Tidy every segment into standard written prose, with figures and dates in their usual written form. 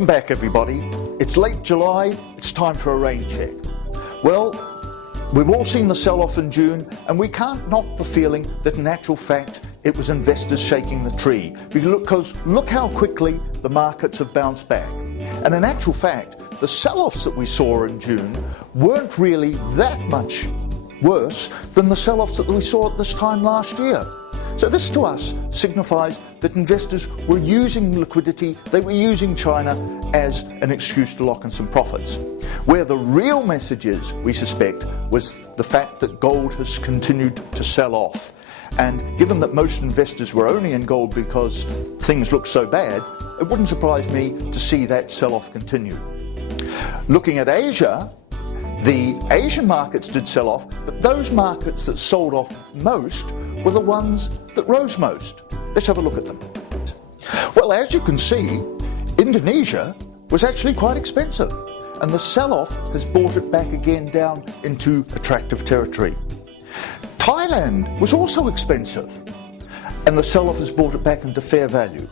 Welcome back, everybody. It's late July, it's time for a rain check. Well, we've all seen the sell-off in June, and we can't knock the feeling that in actual fact it was investors shaking the tree. Because look how quickly the markets have bounced back. And in actual fact, the sell-offs that we saw in June weren't really that much worse than the sell-offs that we saw at this time last year. So this to us signifies that investors were using liquidity, they were using China as an excuse to lock in some profits. Where the real message is, we suspect, was the fact that gold has continued to sell off. And given that most investors were only in gold because things looked so bad, it wouldn't surprise me to see that sell-off continue. Looking at Asia, the Asian markets did sell off, but those markets that sold off most were the ones that rose most. Let's have a look at them. Well, as you can see, Indonesia was actually quite expensive, and the sell-off has brought it back again down into attractive territory. Thailand was also expensive, and the sell-off has brought it back into fair value.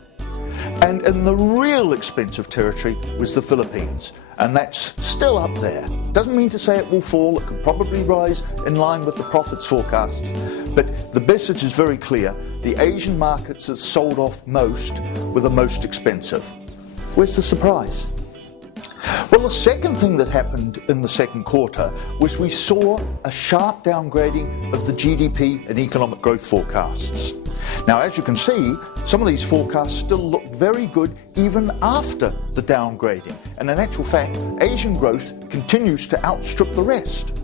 And in the real expensive territory was the Philippines, and that's still up there. Doesn't mean to say it will fall, it could probably rise in line with the profits forecasts, but the message is very clear. The Asian markets that sold off most were the most expensive. Where's the surprise? Well, the second thing that happened in the second quarter was we saw a sharp downgrading of the GDP and economic growth forecasts. Now, as you can see, some of these forecasts still look very good even after the downgrading. And in actual fact, Asian growth continues to outstrip the rest.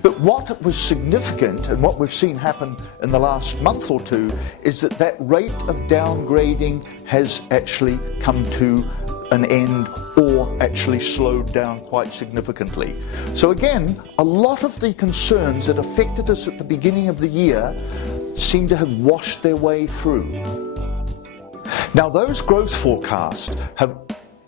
But what was significant, and what we've seen happen in the last month or two, is that that rate of downgrading has actually come to an end or actually slowed down quite significantly. So again, a lot of the concerns that affected us at the beginning of the year seem to have washed their way through. Now, those growth forecasts have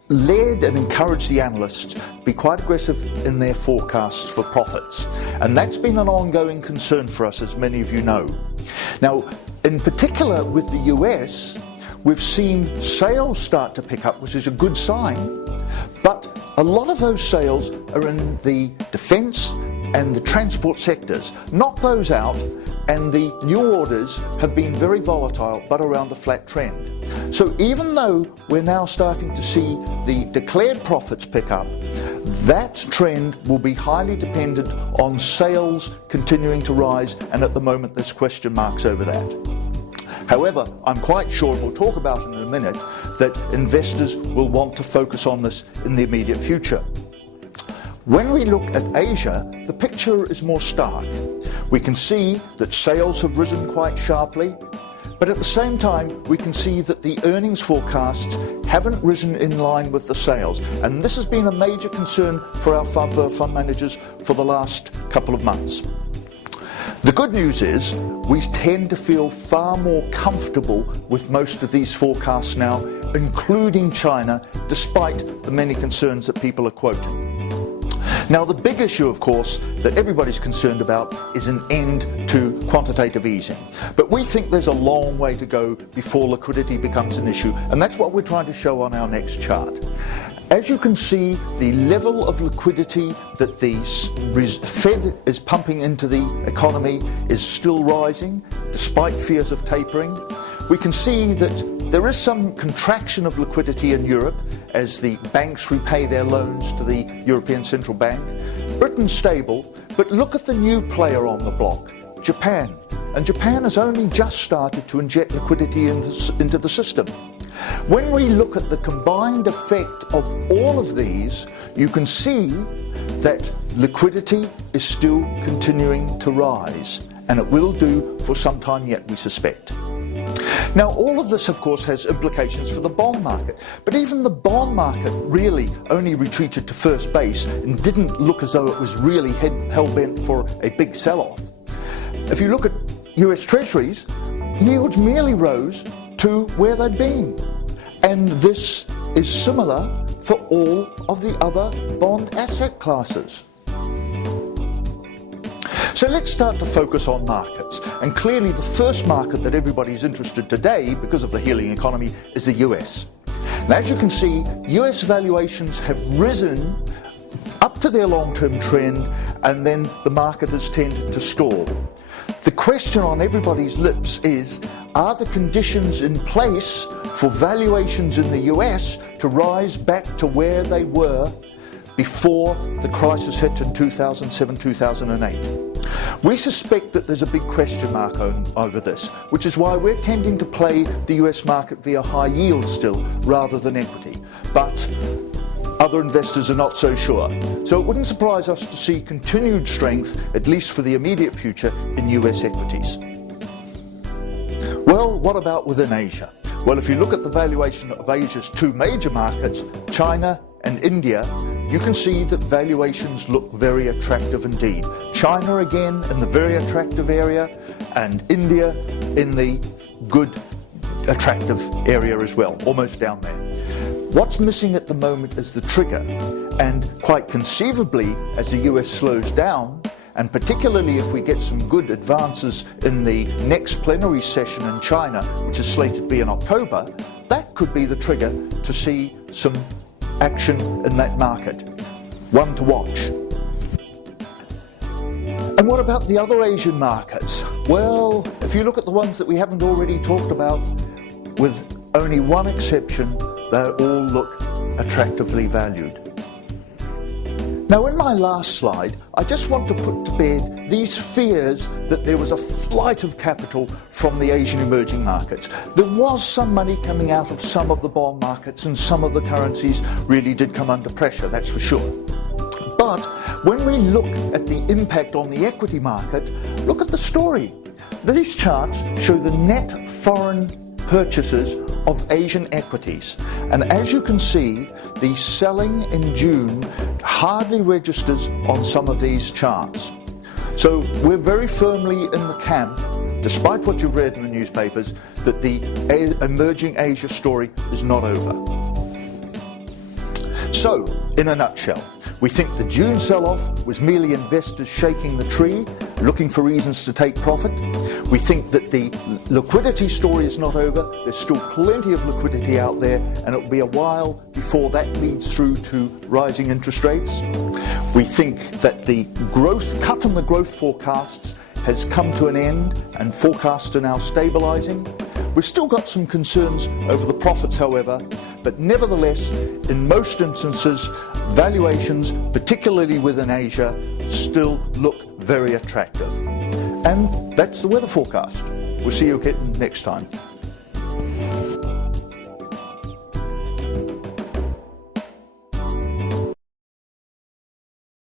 led and encouraged the analysts to be quite aggressive in their forecasts for profits. And that's been an ongoing concern for us, as many of you know. Now, in particular with the US, we've seen sales start to pick up, which is a good sign, but a lot of those sales are in the defense and the transport sectors. Knock those out, and the new orders have been very volatile, but around a flat trend. So even though we're now starting to see the declared profits pick up, that trend will be highly dependent on sales continuing to rise, and at the moment there's question marks over that. However, I'm quite sure, and we'll talk about it in a minute, that investors will want to focus on this in the immediate future. When we look at Asia, the picture is more stark. We can see that sales have risen quite sharply, but at the same time, we can see that the earnings forecasts haven't risen in line with the sales. And this has been a major concern for our fund managers for the last couple of months. The good news is we tend to feel far more comfortable with most of these forecasts now, including China, despite the many concerns that people are quoting. Now, the big issue, of course, that everybody's concerned about is an end to quantitative easing. But we think there's a long way to go before liquidity becomes an issue, and that's what we're trying to show on our next chart. As you can see, the level of liquidity that the Fed is pumping into the economy is still rising, despite fears of tapering. We can see that there is some contraction of liquidity in Europe as the banks repay their loans to the European Central Bank. Britain's stable, but look at the new player on the block, Japan. And Japan has only just started to inject liquidity into the system. When we look at the combined effect of all of these, you can see that liquidity is still continuing to rise, and it will do for some time yet, we suspect. Now, all of this, of course, has implications for the bond market, but even the bond market really only retreated to first base and didn't look as though it was really hell-bent for a big sell-off. If you look at US Treasuries, yields merely rose to where they'd been. And this is similar for all of the other bond asset classes. So let's start to focus on markets. And clearly the first market that everybody's interested today, because of the healing economy, is the US. And as you can see, US valuations have risen up to their long-term trend, and then the market has tended to stall. The question on everybody's lips is, are the conditions in place for valuations in the US to rise back to where they were before the crisis hit in 2007-2008? We suspect that there's a big question mark over this, which is why we're tending to play the US market via high yield still, rather than equity. But other investors are not so sure. So it wouldn't surprise us to see continued strength, at least for the immediate future, in US equities. Well, what about within Asia? Well, if you look at the valuation of Asia's two major markets, China and India, you can see that valuations look very attractive indeed. China again in the very attractive area, and India in the good, attractive area as well, almost down there. What's missing at the moment is the trigger, and quite conceivably, as the US slows down, and particularly if we get some good advances in the next plenary session in China, which is slated to be in October, that could be the trigger to see some action in that market. One to watch. And what about the other Asian markets? Well, if you look at the ones that we haven't already talked about, with only one exception, they all look attractively valued. Now, in my last slide, I just want to put to bed these fears that there was a flight of capital from the Asian emerging markets. There was some money coming out of some of the bond markets, and some of the currencies really did come under pressure, that's for sure. But when we look at the impact on the equity market, look at the story. These charts show the net foreign purchases of Asian equities. And as you can see, the selling in June hardly registers on some of these charts. So we're very firmly in the camp, despite what you've read in the newspapers, that the emerging Asia story is not over. So, in a nutshell, we think the June sell-off was merely investors shaking the tree, looking for reasons to take profit. We think that the liquidity story is not over. There's still plenty of liquidity out there, and it'll be a while before that leads through to rising interest rates. We think that the cut in the growth forecasts has come to an end, and forecasts are now stabilizing. We've still got some concerns over the profits, however, but nevertheless, in most instances, valuations, particularly within Asia, still look very attractive. And that's the weather forecast. We'll see you again next time.